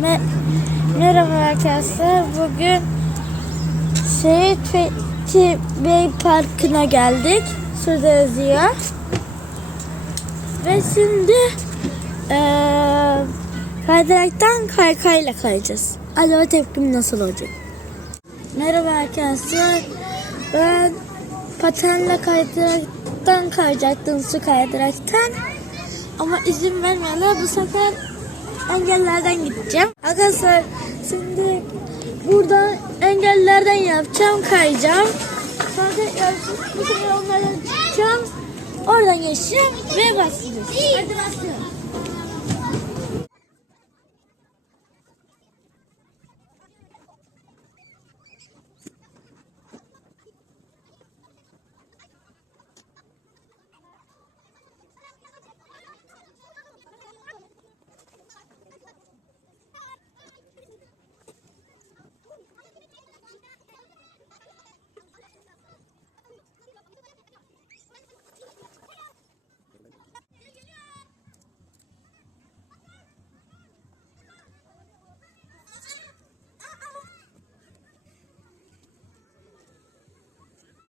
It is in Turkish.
Me- Merhaba arkadaşlar. Bugün Şehit Fethi Bey Parkı'na geldik. Şurada yazıyor. Ve şimdi eee kaydıraktan kaykayla kayacağız. Acaba tepkim nasıl olacak? Merhaba arkadaşlar. Ben patenle kaydıraktan kayacaktım su kaydıraktan. Ama izin vermiyorlar. Bu sefer engellerden gideceğim. Arkadaşlar şimdi buradan engellerden yapacağım, kayacağım. Sonra yarışı- bu sefer onlardan çıkacağım. Oradan geçeceğim ve başlayacağız. Hadi başlayalım.